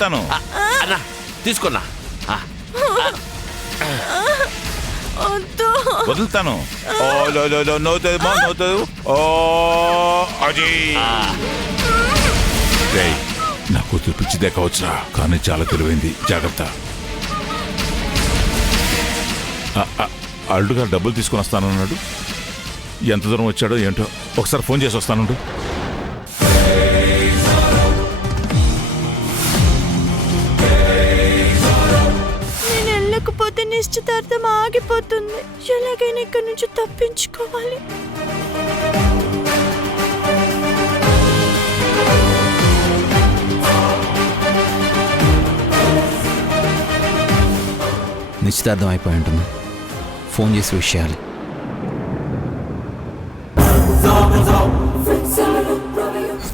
వదులుతాను. అన్నా తీసుకున్నా. వదులుతాను. నా కూతురు పిచ్చిదే కావచ్చురా, కానీ చాలా తెలివైంది. జాగ్రత్త. అల్లుడుగా డబ్బులు తీసుకుని వస్తానన్నాడు. ఎంత దూరం వచ్చాడో ఏంటో, ఒకసారి ఫోన్ చేసి వస్తానుండు. నేను వెళ్ళకపోతే నిశ్చితార్థం ఆగిపోతుంది. ఎలాగైనా ఇక్కడి నుంచి తప్పించుకోవాలి. నిశ్చితార్థం అయిపోయి ఉంటుంది. ఫోన్ చేసి విషయాలు.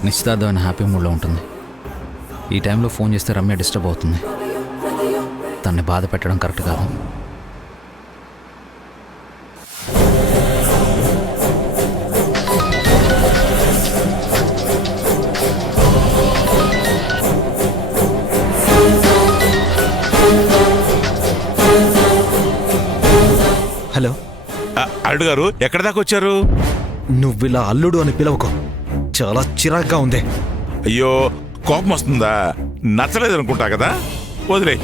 నిశ్చితార్థం అయిన హ్యాపీ మూడ్లో ఉంటుంది. ఈ టైంలో ఫోన్ చేస్తే రమ్య డిస్టర్బ్ అవుతుంది. తన్ని బాధ పెట్టడం కరెక్ట్ కాదు. హలో అల్లుడు గారు, ఎక్కడి దాకా వచ్చారు? నువ్విలా అల్లుడు అని పిలవకు, చాలా చిరాగ్గా ఉంది. అయ్యో, కోపం వస్తుందా? నచ్చలేదు అనుకుంటా కదా, వదిలే.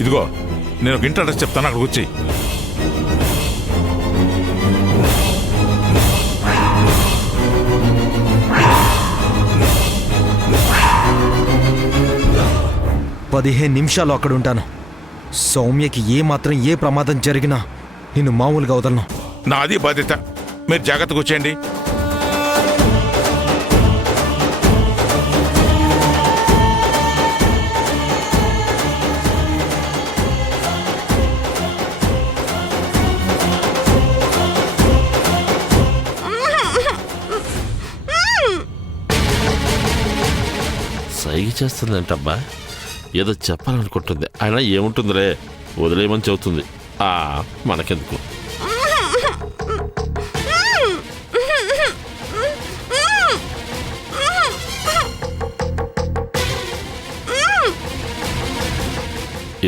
ఇదిగో, నేను ఒక ఇంటి అడ్రస్ చెప్తాను, అక్కడికి వచ్చి. పదిహేను నిమిషాలు అక్కడ ఉంటాను. సౌమ్యకి ఏ ప్రమాదం జరిగినా నిన్ను మామూలుగా వదలను. నాది బాధ్యత, మీరు జాగ్రత్తగా వచ్చేయండి. సైగ చేస్తుందంటబ్బా, ఏదో చెప్పాలనుకుంటుంది. అయినా ఏముంటుందిలే, వదిలేయమని చెబుతుంది. మనకెందుకు.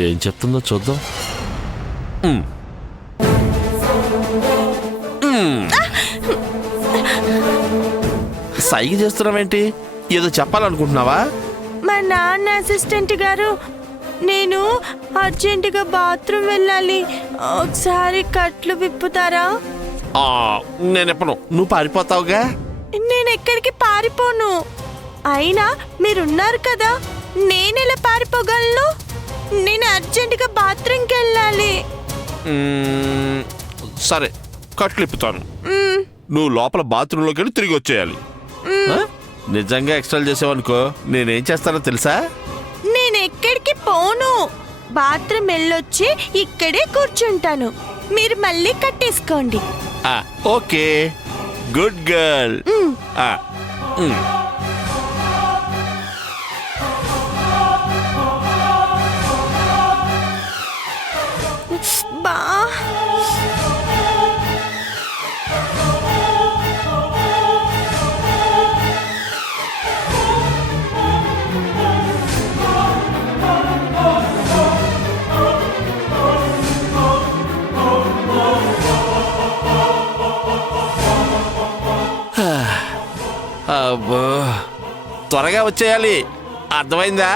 ఏం చెప్తుందో చూద్దాం. సైగ చేస్తున్నావేంటి? ఏదో చెప్పాలనుకుంటున్నావా? మా నాన్న అసిస్టెంట్ గారు, నేను అర్జెంటుగా బాత్రూమ్ వెళ్ళాలి, ఒకసారి కట్లు విప్పుతారా? నేనెప్పను, నువ్వు పారిపోతావుగా. నేను ఎక్కడికి పారిపోను. అయినా మీరున్నారు కదా, నేనెలా పారిపోగలను? నేను అర్జెంటుగా బాత్రూమ్కి వెళ్ళాలి. సరే, కట్లు ఇప్పుతాను. నువ్వు లోపల బాత్రూంలోకి వెళ్ళి తిరిగి వచ్చేయాలి. నిజంగా ఎక్స్ట్రా చేసావనుకో, నేనేం చేస్తానో తెలుసా? నేను ఎక్కడికి పోను. బాత్రూమ్ వెళ్ళొచ్చి ఇక్కడే కూర్చుంటాను. మీరు మళ్ళీ కట్టేసుకోండి. Okay, good girl. బా అబ్బో, త్వరగా వచ్చేయాలి, అర్థమైందా?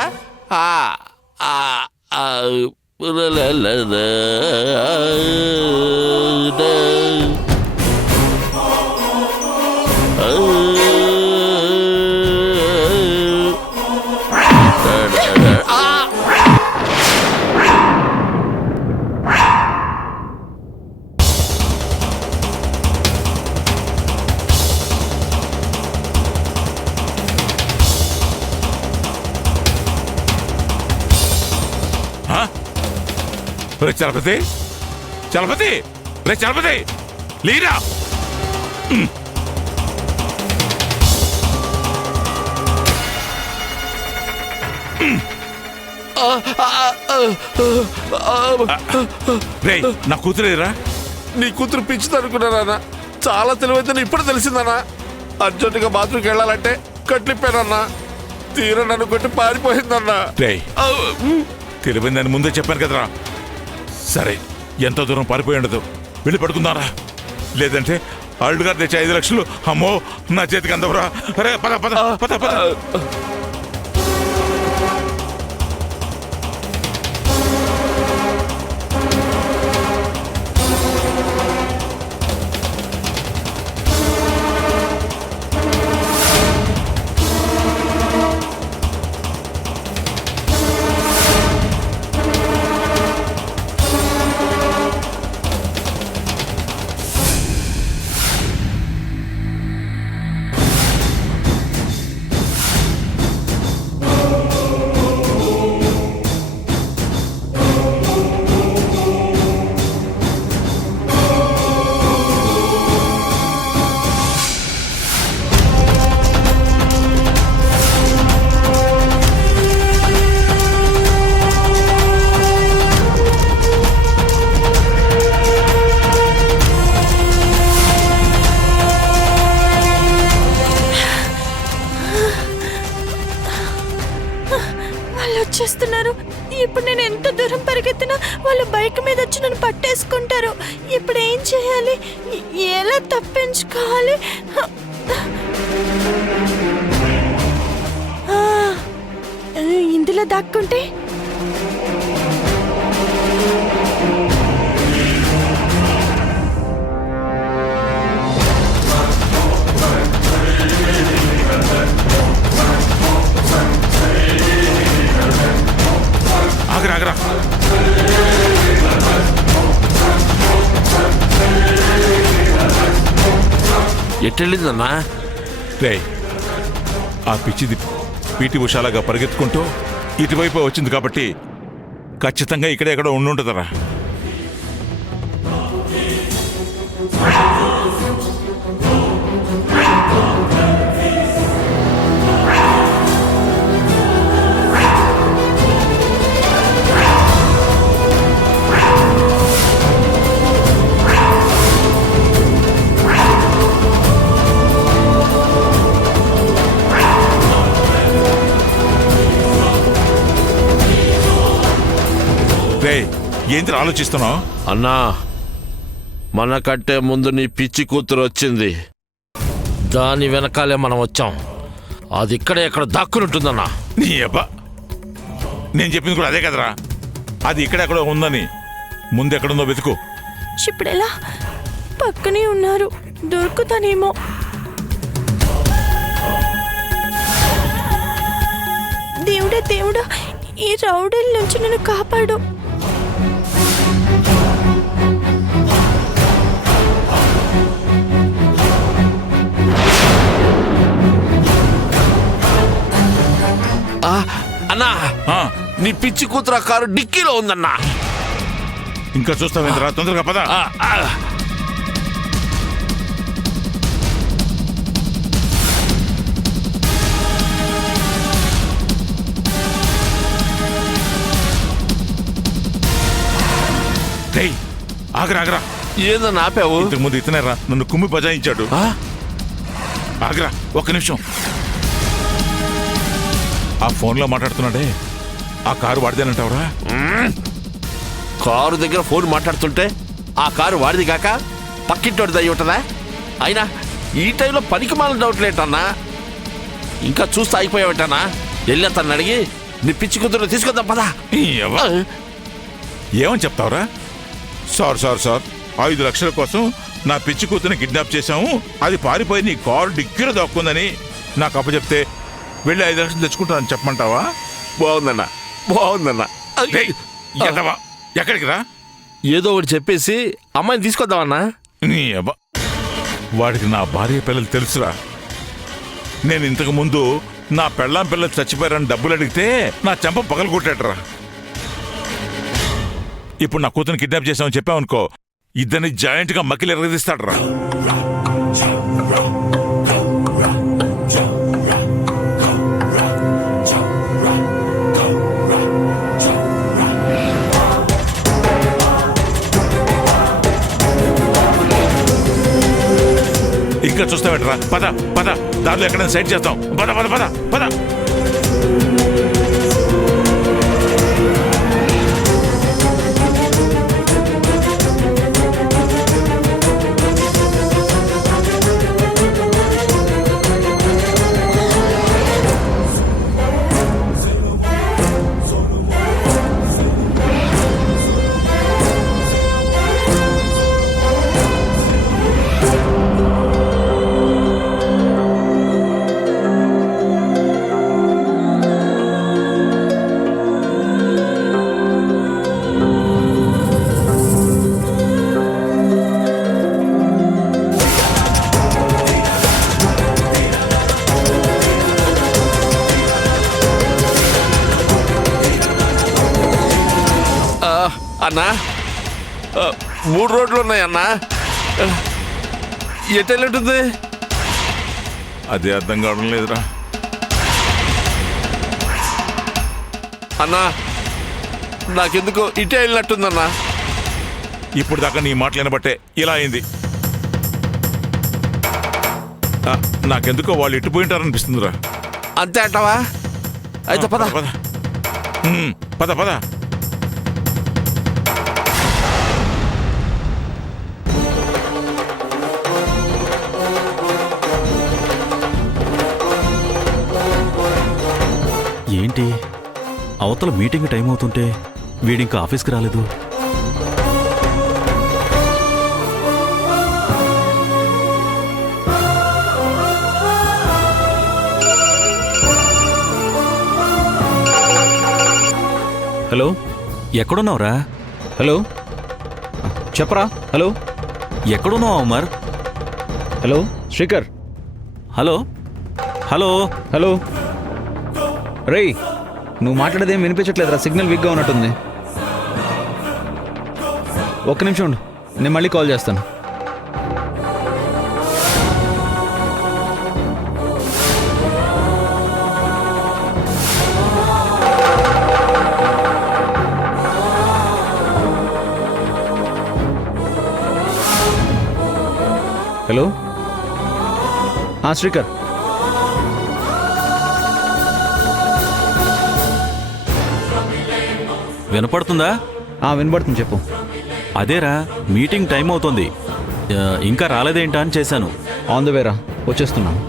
చలపతి, చలపతి, రే చలపతి, లీరా. రే, నా కూతురేరా? నీ కూతురు పిచ్చిదనుకున్నానా? చాలా తెలివైతే ఇప్పుడు తెలిసిందన్నా. అర్జెంటుగా బాత్రూమ్కి వెళ్ళాలంటే కట్లిప్పానన్నా. తీరా నన్ను కొట్టి పారిపోయిందన్నా. రేయ్ తెలివైందని ముందే చెప్పాను కదరా. సరే ఎంత దూరం పారిపోయి ఉండదు, వెళ్ళి పడుకుందారా. లేదంటే అల్లుడు గారు తెచ్చే 5 లక్షలు అమ్మో నా చేతికి అందవరా. అరే పద పద పద పద. వాళ్ళు వచ్చేస్తున్నారు. ఇప్పుడు నేను ఎంత దూరం పరిగెత్తినా వాళ్ళు బైక్ మీద వచ్చి నన్ను పట్టేసుకుంటారు. ఇప్పుడు ఏం చేయాలి? ఎలా తప్పించుకోవాలి? ఆ, ఇందులో దాక్కుంటే ఆగరా ఆగరా. ఎట్టెళ్ళిందన్నా? రేయ్ ఆ పిచ్చిది పీటీ ఉషాలాగా పరిగెత్తుకుంటూ ఇటువైపు వచ్చింది కాబట్టి ఖచ్చితంగా ఇక్కడే ఎక్కడో ఉండుంటుందరా. ఏంటి ఆలోచిస్తున్నావు? అన్నా మనకంటే ముందు నీ పిచ్చి కూతురు వచ్చింది, దాని వెనకాలే మనం వచ్చాం. అది ఇక్కడే ఎక్కడ దాక్కునుంటుందన్నా. నీ అబ్బా నేను చెప్పింది కూడా అదే కదరా. అది ఇక్కడెక్కడో ఉందని ముందెక్కడుందో వెతుకు. ఇప్పుడు ఎలా? పక్కనే ఉన్నారు, దొరుకుతానేమో. దేవుడా దేవుడా, ఈ రౌడీల నుంచి నన్ను కాపాడు. అన్నా నీ పిచ్చి కూతురు కారు డిక్కీలో ఉందన్నా. ఇంకా చూస్తావేంద్రా, తొందరగా పద. ఆగరా ఆగరా. ఏదన్నా ఆపావు? ఇంతకు ముందు ఇతనేరా నన్ను కుమ్మి బజాయించాడు. ఆగరా ఒక్క నిమిషం. ఆ ఫోన్లో మాట్లాడుతున్నాడే ఆ కారు వాడిదేనంటావురా? కారు దగ్గర ఫోన్ మాట్లాడుతుంటే ఆ కారు వాడిది కాక పక్కింటోడిది అయి ఉంటుందా? అయినా ఈ టైంలో పనికి మాల డౌట్లేటన్నా. ఇంకా చూస్తే అయిపోయావటన్నా. వెళ్ళి అతన్ని అడిగి నీ పిచ్చి కూతురు తీసుకొద్దాం పదా. ఏమని చెప్తావురా? సార్ 5 లక్షల కోసం నా పిచ్చి కూతురుని కిడ్నాప్ చేశాము, అది పారిపోయి నీ కారు డిక్కీలో దక్కుందని నాకు అప్పచెప్తే వెళ్ళి 5 లక్షలు తెచ్చుకుంటానని చెప్పమంటావా? బాగుందన్నా, బాగుందన్నా. ఎక్కడికి రా? ఏదో ఒకటి చెప్పేసి అమ్మాయిని తీసుకొద్దామన్నా. నీ అబ్బా వాడికి నా భార్య పిల్లలు తెలుసురా. నేను ఇంతకు ముందు నా పెళ్ళాం పిల్లలు చచ్చిపోయారని డబ్బులు అడిగితే నా చెంప పగలు కొట్టాడరా. ఇప్పుడు నా కూతురుని కిడ్నాప్ చేశామని చెప్పామనుకో, ఇద్దరిని జాయింట్ గా మకిలి ఎరగదీస్తాడరా. ఇంకా చూస్తావేంట్రా? పద పద, దారిలో ఎక్కడైనా సైడ్ చేస్తాం. పద పద పద పద. అన్నా 3 రోడ్లు ఉన్నాయన్నా, ఎటెళ్ళుంటుంది? అదే అర్థం కావడం లేదురా. అన్నా నాకెందుకో ఇటే వెళ్ళినట్టుందన్నా. ఇప్పుడు దాకా నీ మాటలు వినబట్టే ఇలా అయింది. నాకెందుకో వాళ్ళు ఇట్టుపోయింటారనిపిస్తుందిరా. అంతే అంటావా? అయితే పద. పద పద పద. ఏంటి అవతల మీటింగ్ టైం అవుతుంటే వీడింకా ఆఫీస్కి రాలేదు. హలో, ఎక్కడున్నావురా? హలో, చెప్పరా. హలో ఎక్కడున్నావు Amar? Hello Srikar. Hello hello hello రేయ్, నువ్వు మాట్లాడేదేం వినిపించట్లేదురా, సిగ్నల్ వీక్గా ఉన్నట్టుంది. ఒక్క నిమిషం ఉండు, నేను మళ్ళీ కాల్ చేస్తాను. హలో శ్రీకర్. వినపడుతుందా? వినపడుతుంది, చెప్పు. అదేరా, మీటింగ్ టైం అవుతుంది, ఇంకా రాలేదేంటా అని చేశాను. ఆన్ ద వేరా, వచ్చేస్తున్నాను.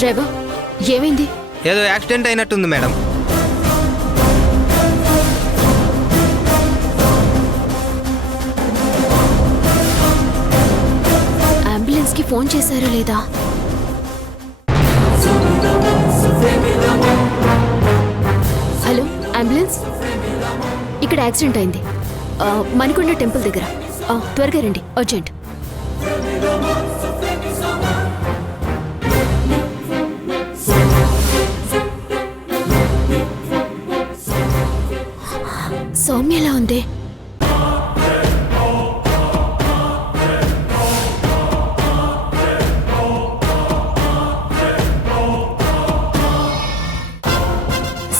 డ్రైవర్, ఏమైంది? ఏదో యాక్సిడెంట్ అయినట్టుంది మేడం. అంబులెన్స్ కి ఫోన్ చేశారో లేదా? హలో అంబులెన్స్, ఇక్కడ యాక్సిడెంట్ అయింది మణికొండ టెంపుల్ దగ్గర. త్వరగా రండి, అర్జెంట్. సౌమ్య ఎలా ఉంది?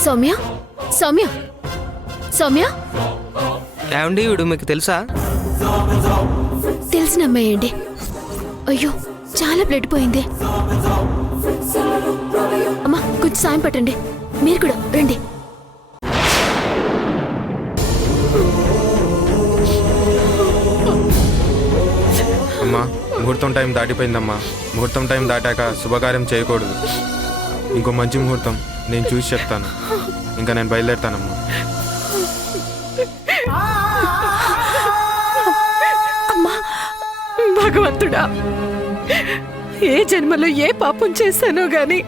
సౌమ్య, సౌమ్య, సౌమ్య. ఏమండి, వీడు మీకు తెలుసా? తెలిసిన అమ్మాయండి. అయ్యో, చాలా బ్లడ్ పోయింది. అమ్మా, కొంచెం సాయం పట్టండి. మీరు కూడా రండి. అమ్మా, ముహూర్తం టైం దాటిపోయిందమ్మా. ముహూర్తం టైం దాటాక శుభకార్యం చేయకూడదు. ఇంకో మంచి ముహూర్తం నేను చూసి చెప్తాను. ఇంకా నేను బయలుదేరుతానమ్మా. అమ్మా, భగవంతుడా, ఏ జన్మలో ఏ పాపం చేశానో గాని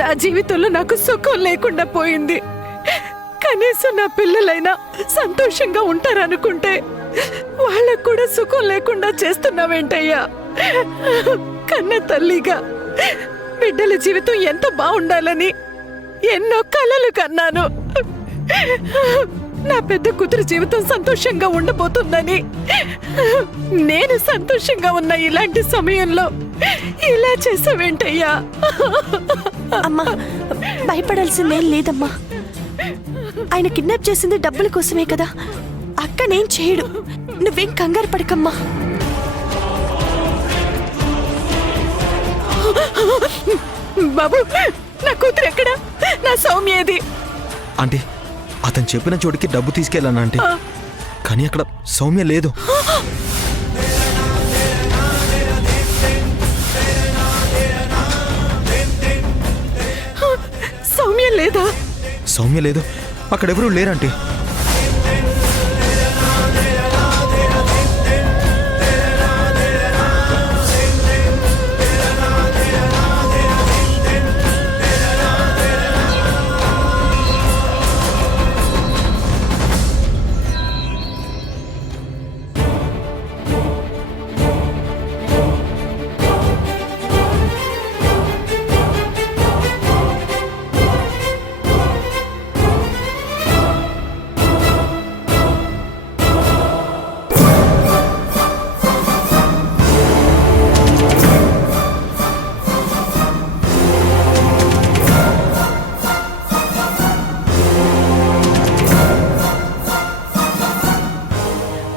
నా జీవితంలో నాకు సుఖం లేకుండా పోయింది. కనీసం నా పిల్లలైనా సంతోషంగా ఉంటారనుకుంటే వాళ్ళకు కూడా సుఖం లేకుండా చేస్తున్నావేంటయ్యా? కన్న తల్లిగా బిడ్డల జీవితం ఎంత బాగుండాలని ఎన్నో కలలు కన్నాను. నా పెద్ద కూతురు జీవితం సంతోషంగా ఉండబోతుందని. నేను సంతోషంగా ఉన్న ఇలాంటి సమయంలో ఇలా చేసావేంటయ్యా? అమ్మా, భయపడాల్సిందేం లేదమ్మా. ఆయన కిడ్నాప్ చేసింది డబ్బుల కోసమే కదా. అక్కనేం చేయడు. నువ్వేం కంగారు పడకమ్మా. బాబు, నా కూతురు ఎక్కడా? నా సౌమ్యేది? ఆంటీ, అతను చెప్పిన చోటికి డబ్బు తీసుకెళ్ళాను ఆంటీ, కానీ అక్కడ సౌమ్య లేదు. సౌమ్య లేదా? సౌమ్య లేదు, అక్కడెవరూ లేరంటీ.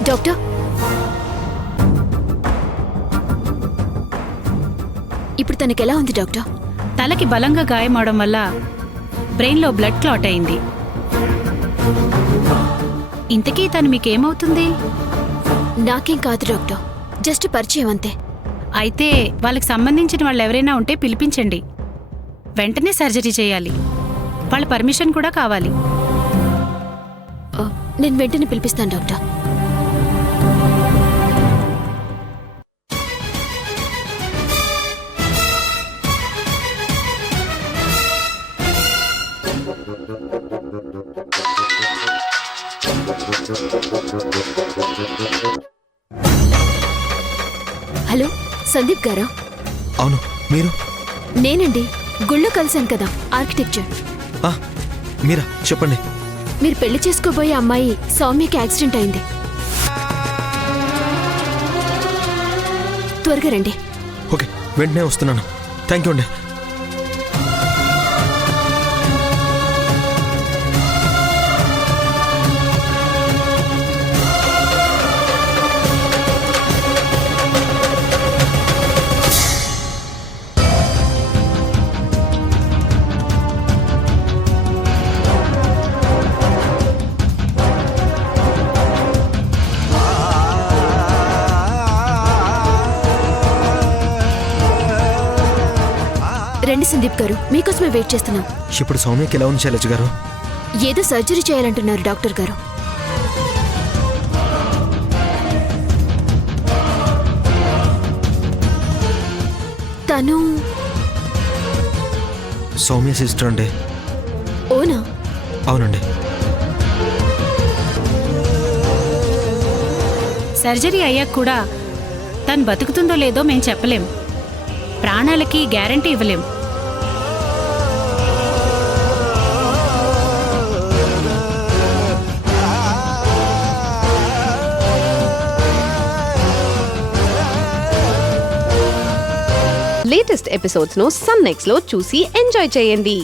డాక్టర్, ఇప్పుడు తనకి ఎలా ఉంది డాక్టర్? తలకి బలంగా గాయమవడం వల్ల బ్రెయిన్లో బ్లడ్ క్లాట్ అయింది. ఇంతకీ తను మీకేమవుతుంది? నాకేం కాదు డాక్టర్, జస్ట్ పరిచయం అంతే. అయితే వాళ్ళకి సంబంధించిన వాళ్ళు ఎవరైనా ఉంటే పిలిపించండి. వెంటనే సర్జరీ చేయాలి. వాళ్ళ పర్మిషన్ కూడా కావాలి. నేను వెంటనే పిలిపిస్తాను డాక్టర్. హలో, సందీప్ గారా? అవును, మీరు? నేనండి, గుళ్ళో కలిశాను కదా, ఆర్కిటెక్చర్. మీరా? చెప్పండి. మీరు పెళ్లి చేసుకోబోయే అమ్మాయి సౌమ్యకి యాక్సిడెంట్ అయింది. త్వరగా రండి. ఓకే, వెంటనే వస్తున్నాను. థ్యాంక్ యూ అండి. రండి సందీప్ గారు, మీకోసమే వెయిట్ చేస్తున్నాం. ఇప్పుడు సౌమ్యకి ఎలా ఉంది శైలజ గారు? ఏదో సర్జరీ చేయాలంటున్నారు డాక్టర్ గారు. తను సౌమ్య సిస్టర్ అండి. ఓనా? అవునండి. సర్జరీ అయ్యాక కూడా తను బతుకుతుందో లేదో మేం చెప్పలేం. ప్రాణాలకి గ్యారంటీ ఇవ్వలేం. లేటెస్ట్ ఎపిసోడ్స్ ను సన్ నెక్స్ట్ లో చూసి ఎంజాయ్ చేయండి.